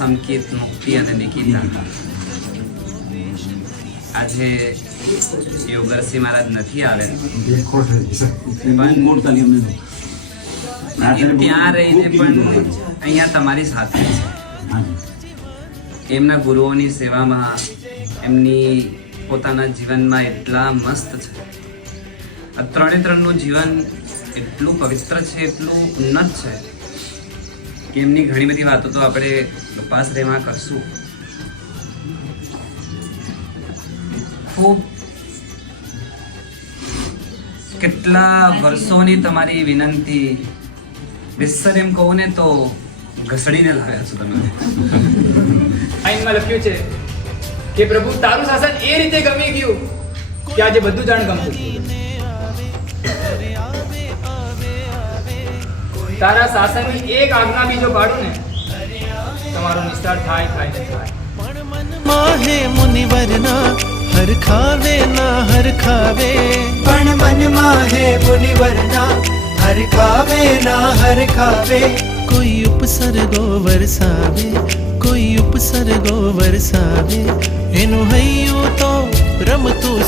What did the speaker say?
સંકેત મુક્તિ અને નિકિતા આજે યોગરસિંહ મહારાજ નથી આવ્યા ત્યાં રહીને પણ અહીંયા તમારી સાથે છે એમના ગુરુઓની સેવામાં એમની પોતાના જીવનમાં એટલા મસ્ત છે આ ત્રણે ત્રણનું જીવન એટલું પવિત્ર છે એટલું ઉન્નત છે કે એમની ઘણી બધી વાતો તો આપણે ગપાશ્રયમાં કરશું ખૂબ કેટલા વર્ષોની તમારી વિનંતી વિસ્તર એમ કહું ને તો ઘસડીને લાવ્યા છો તમે આઈનમાં લખ્યું છે કે પ્રભુ તારું શાસન એ રીતે ગમી ગયું કે આજે બધું જાણ ગમતું તારા શાસનની એક આજ્ઞા બીજો પાડું ને તમારો નિસ્તાર થાય થાય ને થાય માહે મુનિવરના હર ખાવે ના હર ખાવે પણ મનમાં હે મુનિવરના હર ખાવે ના હર ખાવે કોઈ ઉપસર્ગો વરસાવે કોઈ ઉપસર્ગો વરસાવે એનું હૈયું તો રમતું